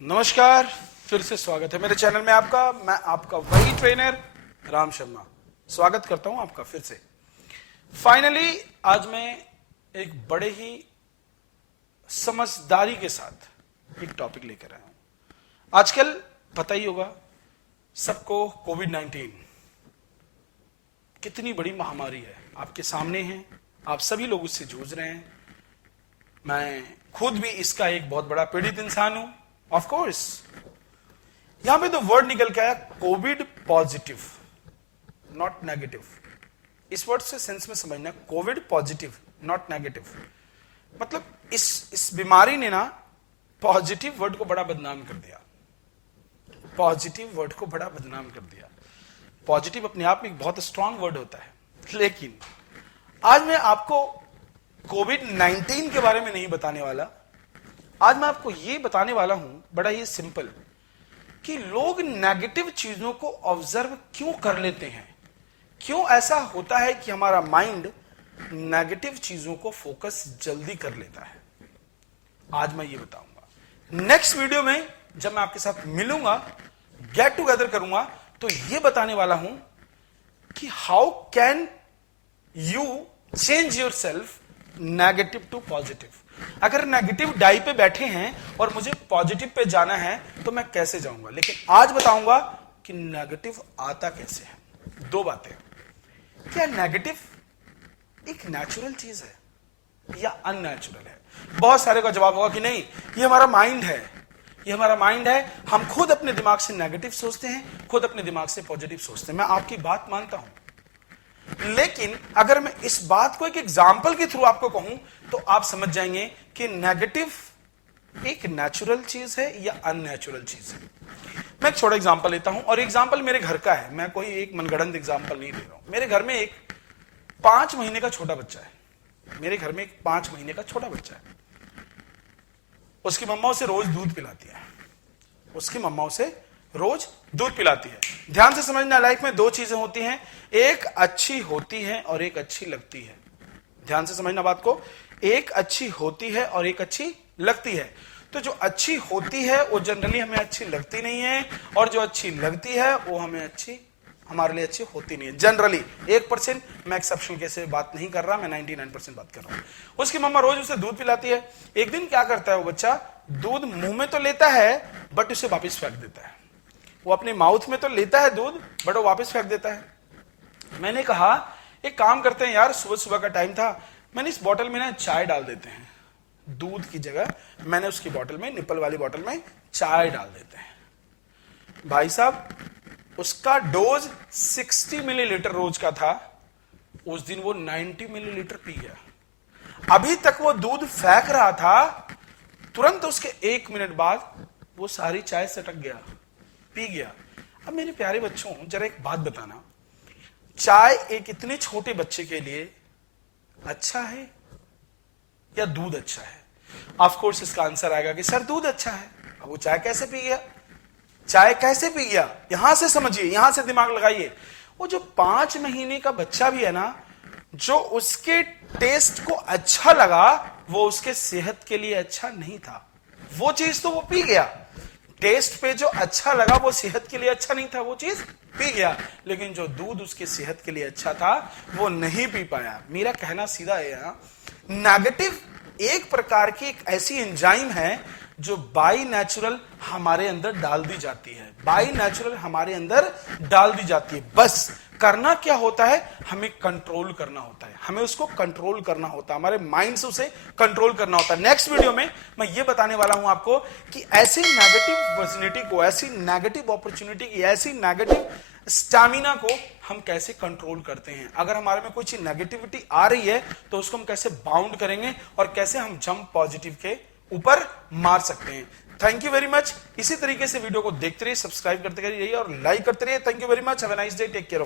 नमस्कार, फिर से स्वागत है मेरे चैनल में आपका। मैं आपका वही ट्रेनर राम शर्मा स्वागत करता हूं आपका फिर से। फाइनली आज मैं एक बड़े ही समझदारी के साथ एक टॉपिक लेकर आया हूं। आजकल पता ही होगा सबको कोविड-19 कितनी बड़ी महामारी है, आपके सामने है, आप सभी लोग उससे जूझ रहे हैं। मैं खुद भी इसका एक बहुत बड़ा पीड़ित इंसान हूं। ऑफ कोर्स यहां पे तो वर्ड निकल के आया कोविड पॉजिटिव, नॉट नेगेटिव। इस वर्ड से सेंस में समझना, कोविड पॉजिटिव नॉट नेगेटिव। मतलब इस बीमारी ने ना पॉजिटिव वर्ड को बड़ा बदनाम कर दिया, पॉजिटिव वर्ड को बड़ा बदनाम कर दिया। पॉजिटिव अपने आप में एक बहुत स्ट्रांग वर्ड होता है, लेकिन आज मैं आपको कोविड-19 के बारे में नहीं बताने वाला। आज मैं आपको यह बताने वाला हूं, बड़ा ही सिंपल, कि लोग नेगेटिव चीजों को ऑब्जर्व क्यों कर लेते हैं, क्यों ऐसा होता है कि हमारा माइंड नेगेटिव चीजों को फोकस जल्दी कर लेता है। आज मैं ये बताऊंगा। नेक्स्ट वीडियो में जब मैं आपके साथ मिलूंगा, गेट टुगेदर करूंगा, तो ये बताने वाला हूं कि how can you change yourself negative to positive. अगर नेगेटिव डाई पे बैठे हैं और मुझे पॉजिटिव पे जाना है तो मैं कैसे जाऊंगा। लेकिन आज बताऊंगा कि नेगेटिव आता कैसे है। दो बातें, क्या नेगेटिव एक नेचुरल चीज है या अननेचुरल है। बहुत सारे का जवाब होगा कि नहीं, ये हमारा माइंड है, ये हमारा माइंड है। हम खुद अपने दिमाग से नेगेटिव सोचते हैं, खुद अपने दिमाग से पॉजिटिव सोचते हैं। मैं आपकी बात मानता हूं, लेकिन अगर मैं इस बात को एक एग्जाम्पल के थ्रू आपको कहूं तो आप समझ जाएंगे कि नेगेटिव एक नेचुरल चीज है या अननेचुरल चीज है। मैं एक छोटा एग्जाम्पल लेता हूं, और एग्जाम्पल मेरे घर का है, मैं कोई एक मनगढ़ंत एग्जाम्पल नहीं दे रहा हूं। मेरे घर में एक 5 महीने का छोटा बच्चा है। मेरे घर में एक 5 महीने का छोटा बच्चा है। उसकी मम्मा उसे रोज दूध पिलाती है, उसकी मम्मा उसे रोज दूध पिलाती है। ध्यान से समझना, लाइफ में दो चीजें होती हैं, एक अच्छी होती है और एक अच्छी लगती है। ध्यान से समझना बात को, एक अच्छी होती है और एक अच्छी लगती है। तो जो अच्छी होती है वो जनरली हमें अच्छी लगती नहीं है, और जो अच्छी लगती है वो हमारे लिए अच्छी होती नहीं है जनरली। 1% मैं एक्सेप्शन केस से बात नहीं कर रहा, मैं 99% बात कर रहा हूं। उसकी मम्मा रोज उसे दूध पिलाती है। एक दिन क्या करता है वो बच्चा, दूध मुंह में तो लेता है बट उसे वापिस फेंक देता है। वो अपने माउथ में तो लेता है दूध बट वो वापस फेंक देता है। मैंने कहा एक काम करते हैं यार, सुबह सुबह का टाइम था, मैंने इस बोतल में ना चाय डाल देते हैं। दूध की जगह मैंने उसकी बोतल में, निप्पल वाली बोतल में चाय डाल देते हैं। भाई साहब, उसका डोज 60 मिलीलीटर रोज का था, उस दिन वो 90 मिलीलीटर पी गया। अभी तक वो दूध फेंक रहा था, तुरंत उसके 1 मिनट बाद वो सारी चाय सटक गया, पी गया। अब मेरे प्यारे बच्चों, जरा एक बात बताना, चाय एक इतने छोटे बच्चे के लिए अच्छा है या दूध अच्छा है। ऑफ कोर्स इसका आंसर आएगा कि सर दूध अच्छा है। अब वो चाय कैसे पी गया, चाय कैसे पी गया, यहां से समझिए, यहां से दिमाग लगाइए। वो जो 5 महीने का बच्चा भी है ना, जो उसके टेस्ट को अच्छा लगा वो उसके सेहत के लिए अच्छा नहीं था। वो चीज तो वो पी गया, टेस्ट पे जो अच्छा लगा वो सेहत के लिए अच्छा नहीं था, वो चीज पी गया। लेकिन जो दूध उसके सेहत के लिए अच्छा था वो नहीं पी पाया। मेरा कहना सीधा है, नेगेटिव एक प्रकार की एक ऐसी एंजाइम है जो बाई नेचुरल हमारे अंदर डाल दी जाती है, बाई नेचुरल हमारे अंदर डाल दी जाती है। बस करना क्या होता है, हमें कंट्रोल करना होता है, हमें उसको कंट्रोल करना होता है, हमारे माइंड से उसे कंट्रोल करना होता है। नेक्स्ट वीडियो में मैं ये बताने वाला हूं आपको कि ऐसी नेगेटिव वर्जिनिटी को, ऐसी नेगेटिव अपॉर्चुनिटी की, ऐसी नेगेटिव स्टैमिना को हम कैसे कंट्रोल करते हैं। अगर हमारे में कुछ नेगेटिविटी आ रही है तो उसको हम कैसे बाउंड करेंगे और कैसे हम जंप पॉजिटिव के ऊपर मार सकते हैं। Thank you very much. इसी तरीके से वीडियो को देखते रहिए, सब्सक्राइब करते रहिए और लाइक करते रहिए। Thank you very much. Have a nice day, take care of